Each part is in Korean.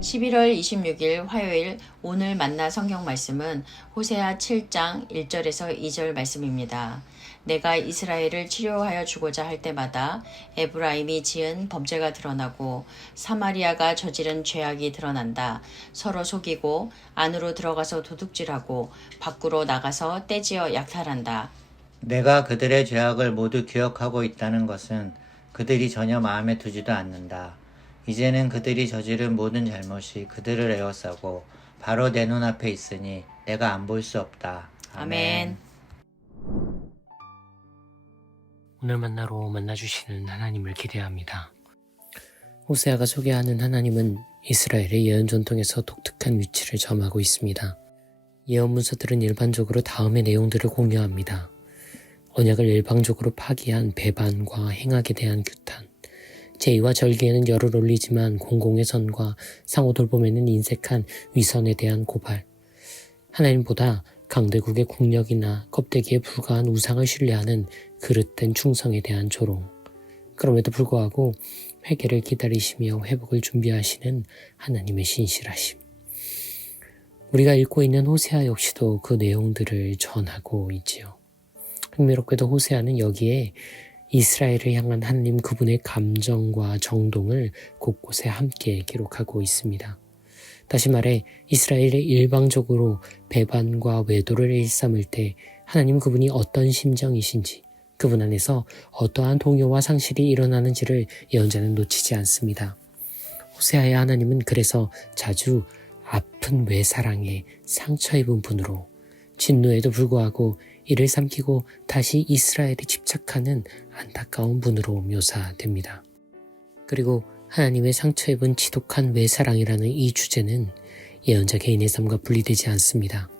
11월 26일 화요일 오늘 만나 성경 말씀은 호세아 7장 1절에서 2절 말씀입니다. 내가 이스라엘을 치료하여 주고자 할 때마다 에브라임이 지은 범죄가 드러나고 사마리아가 저지른 죄악이 드러난다. 서로 속이고 안으로 들어가서 도둑질하고 밖으로 나가서 떼지어 약탈한다. 내가 그들의 죄악을 모두 기억하고 있다는 것은 그들이 전혀 마음에 두지도 않는다. 이제는 그들이 저지른 모든 잘못이 그들을 에워싸고 바로 내 눈앞에 있으니 내가 안 볼 수 없다. 아멘. 오늘 만나로 만나주시는 하나님을 기대합니다. 호세아가 소개하는 하나님은 이스라엘의 예언 전통에서 독특한 위치를 점하고 있습니다. 예언 문서들은 일반적으로 다음의 내용들을 공유합니다. 언약을 일방적으로 파기한 배반과 행악에 대한 규탄, 제의와 절기에는 열을 올리지만 공공의 선과 상호 돌봄에는 인색한 위선에 대한 고발, 하나님보다 강대국의 국력이나 껍데기에 불과한 우상을 신뢰하는 그릇된 충성에 대한 조롱, 그럼에도 불구하고 회개를 기다리시며 회복을 준비하시는 하나님의 신실하심. 우리가 읽고 있는 호세아 역시도 그 내용들을 전하고 있지요. 흥미롭게도 호세아는 여기에 이스라엘을 향한 하나님 그분의 감정과 정동을 곳곳에 함께 기록하고 있습니다. 다시 말해 이스라엘이 일방적으로 배반과 외도를 일삼을 때 하나님 그분이 어떤 심정이신지, 그분 안에서 어떠한 동요와 상실이 일어나는지를 예언자는 놓치지 않습니다. 호세아의 하나님은 그래서 자주 아픈 외사랑에 상처 입은 분으로, 진노에도 불구하고 이를 삼키고 다시 이스라엘에 집착하는 안타까운 분으로 묘사됩니다. 그리고 하나님의 상처 입은 지독한 외사랑이라는 이 주제는 예언자 개인의 삶과 분리되지 않습니다.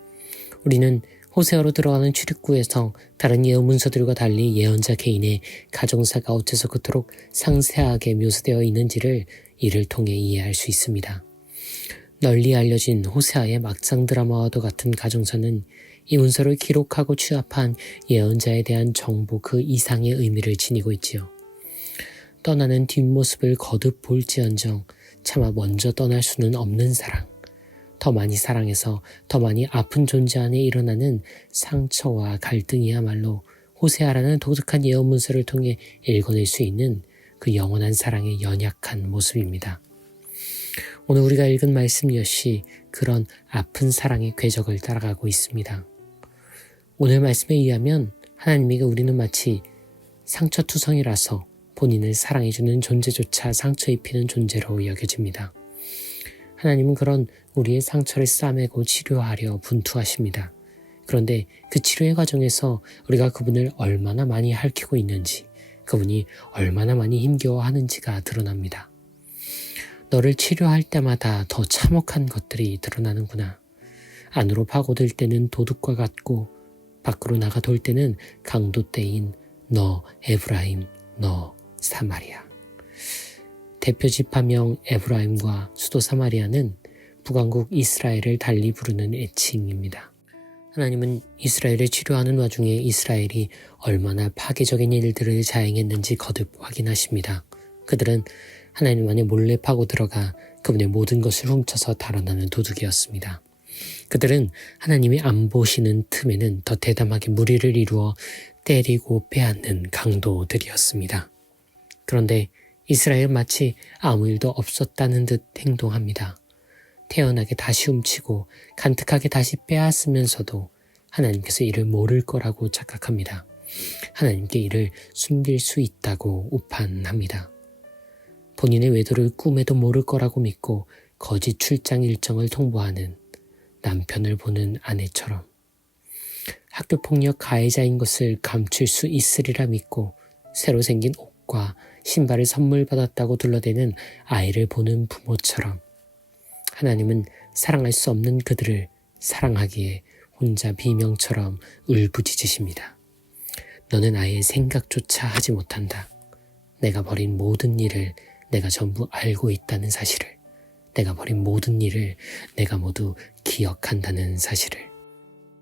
우리는 호세아로 들어가는 출입구에서 다른 예언 문서들과 달리 예언자 개인의 가정사가 어째서 그토록 상세하게 묘사되어 있는지를 이를 통해 이해할 수 있습니다. 널리 알려진 호세아의 막장 드라마와도 같은 가정사는 이 문서를 기록하고 취합한 예언자에 대한 정보 그 이상의 의미를 지니고 있지요. 떠나는 뒷모습을 거듭 볼지언정 차마 먼저 떠날 수는 없는 사랑, 더 많이 사랑해서 더 많이 아픈 존재 안에 일어나는 상처와 갈등이야말로 호세아라는 독특한 예언 문서를 통해 읽어낼 수 있는 그 영원한 사랑의 연약한 모습입니다. 오늘 우리가 읽은 말씀 역시 그런 아픈 사랑의 궤적을 따라가고 있습니다. 오늘 말씀에 의하면 하나님에게 우리는 마치 상처투성이라서 본인을 사랑해주는 존재조차 상처 입히는 존재로 여겨집니다. 하나님은 그런 우리의 상처를 싸매고 치료하려 분투하십니다. 그런데 그 치료의 과정에서 우리가 그분을 얼마나 많이 핥히고 있는지, 그분이 얼마나 많이 힘겨워하는지가 드러납니다. 너를 치료할 때마다 더 참혹한 것들이 드러나는구나. 안으로 파고들 때는 도둑과 같고 밖으로 나가 돌 때는 강도떼인 너 에브라임, 너 사마리아. 대표 지파명 에브라임과 수도 사마리아는 북왕국 이스라엘을 달리 부르는 애칭입니다. 하나님은 이스라엘을 치료하는 와중에 이스라엘이 얼마나 파괴적인 일들을 자행했는지 거듭 확인하십니다. 그들은 하나님 안에 몰래 파고 들어가 그분의 모든 것을 훔쳐서 달아나는 도둑이었습니다. 그들은 하나님이 안 보시는 틈에는 더 대담하게 무리를 이루어 때리고 빼앗는 강도들이었습니다. 그런데 이스라엘은 마치 아무 일도 없었다는 듯 행동합니다. 태연하게 다시 훔치고 간특하게 다시 빼앗으면서도 하나님께서 이를 모를 거라고 착각합니다. 하나님께 이를 숨길 수 있다고 우판합니다. 본인의 외도를 꿈에도 모를 거라고 믿고 거짓 출장 일정을 통보하는 남편을 보는 아내처럼, 학교폭력 가해자인 것을 감출 수 있으리라 믿고 새로 생긴 옷과 신발을 선물 받았다고 둘러대는 아이를 보는 부모처럼, 하나님은 사랑할 수 없는 그들을 사랑하기에 혼자 비명처럼 울부짖으십니다. 너는 아예 생각조차 하지 못한다. 내가 벌인 모든 일을 내가 전부 알고 있다는 사실을, 내가 벌인 모든 일을 내가 모두 기억한다는 사실을.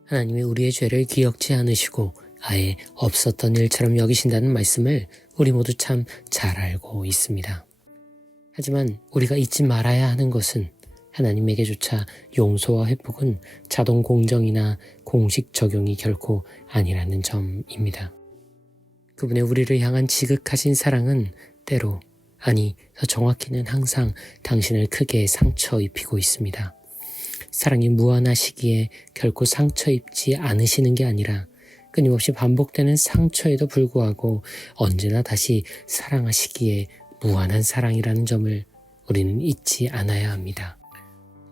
하나님이 우리의 죄를 기억지 않으시고 아예 없었던 일처럼 여기신다는 말씀을 우리 모두 참 잘 알고 있습니다. 하지만 우리가 잊지 말아야 하는 것은 하나님에게조차 용서와 회복은 자동 공정이나 공식 적용이 결코 아니라는 점입니다. 그분의 우리를 향한 지극하신 사랑은 때로, 아니 더 정확히는 항상 당신을 크게 상처 입히고 있습니다. 사랑이 무한하시기에 결코 상처 입지 않으시는 게 아니라 끊임없이 반복되는 상처에도 불구하고 언제나 다시 사랑하시기에 무한한 사랑이라는 점을 우리는 잊지 않아야 합니다.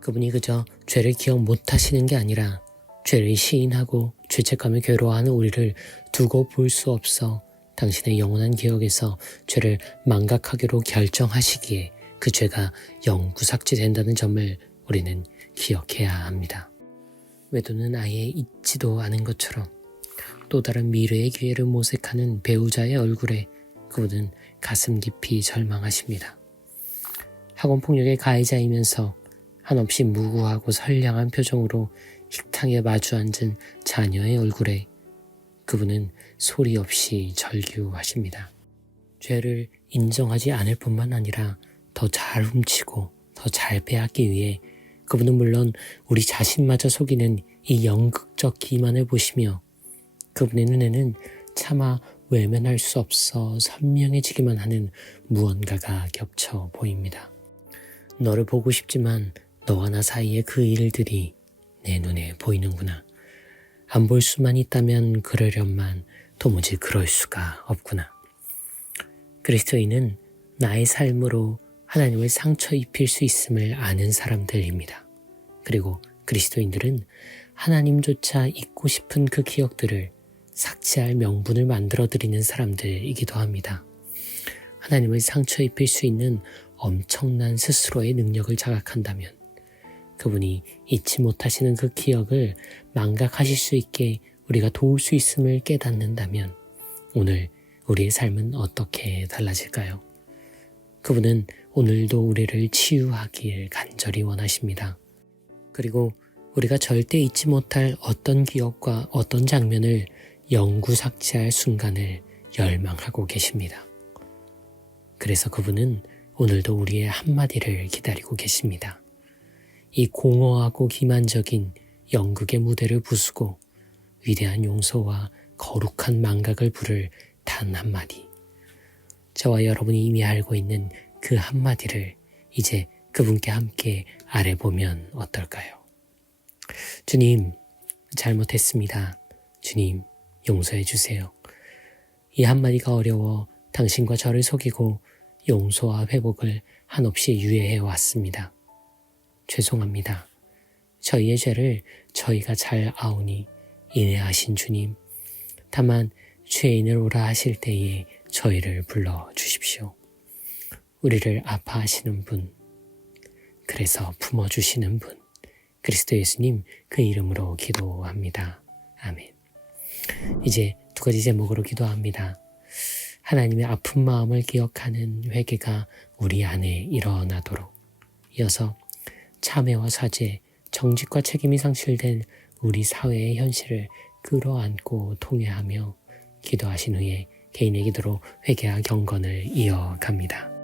그분이 그저 죄를 기억 못하시는 게 아니라 죄를 시인하고 죄책감에 괴로워하는 우리를 두고 볼 수 없어 당신의 영원한 기억에서 죄를 망각하기로 결정하시기에 그 죄가 영구 삭제된다는 점을 우리는 기억해야 합니다. 외도는 아예 잊지도 않은 것처럼 또 다른 미래의 기회를 모색하는 배우자의 얼굴에 그분은 가슴 깊이 절망하십니다. 학원폭력의 가해자이면서 한없이 무구하고 선량한 표정으로 식탁에 마주 앉은 자녀의 얼굴에 그분은 소리 없이 절규하십니다. 죄를 인정하지 않을 뿐만 아니라 더 잘 훔치고 더 잘 빼앗기 위해 그분은 물론 우리 자신마저 속이는 이 연극적 기만을 보시며 그분의 눈에는 차마 외면할 수 없어 선명해지기만 하는 무언가가 겹쳐 보입니다. 너를 보고 싶지만 너와 나 사이의 그 일들이 내 눈에 보이는구나. 안 볼 수만 있다면 그러련만 도무지 그럴 수가 없구나. 그리스도인은 나의 삶으로 하나님을 상처 입힐 수 있음을 아는 사람들입니다. 그리고 그리스도인들은 하나님조차 잊고 싶은 그 기억들을 삭제할 명분을 만들어드리는 사람들이기도 합니다. 하나님을 상처 입힐 수 있는 엄청난 스스로의 능력을 자각한다면 그분이 잊지 못하시는 그 기억을 망각하실 수 있게 우리가 도울 수 있음을 깨닫는다면 오늘 우리의 삶은 어떻게 달라질까요? 그분은 오늘도 우리를 치유하길 간절히 원하십니다. 그리고 우리가 절대 잊지 못할 어떤 기억과 어떤 장면을 영구 삭제할 순간을 열망하고 계십니다. 그래서 그분은 오늘도 우리의 한마디를 기다리고 계십니다. 이 공허하고 기만적인 연극의 무대를 부수고 위대한 용서와 거룩한 망각을 부를 단 한마디. 저와 여러분이 이미 알고 있는 그 한마디를 이제 그분께 함께 아뢰보면 어떨까요? 주님, 잘못했습니다. 주님, 용서해 주세요. 이 한마디가 어려워 당신과 저를 속이고 용서와 회복을 한없이 유예해 왔습니다. 죄송합니다. 저희의 죄를 저희가 잘 아오니 인내하신 주님, 다만 죄인을 오라 하실 때에 저희를 불러 주십시오. 우리를 아파하시는 분, 그래서 품어주시는 분, 그리스도 예수님 그 이름으로 기도합니다. 아멘. 이제 두 가지 제목으로 기도합니다. 하나님의 아픈 마음을 기억하는 회개가 우리 안에 일어나도록. 이어서 참회와 사죄, 정직과 책임이 상실된 우리 사회의 현실을 끌어안고 통회하며 기도하신 후에 개인의 기도로 회개와 경건을 이어갑니다.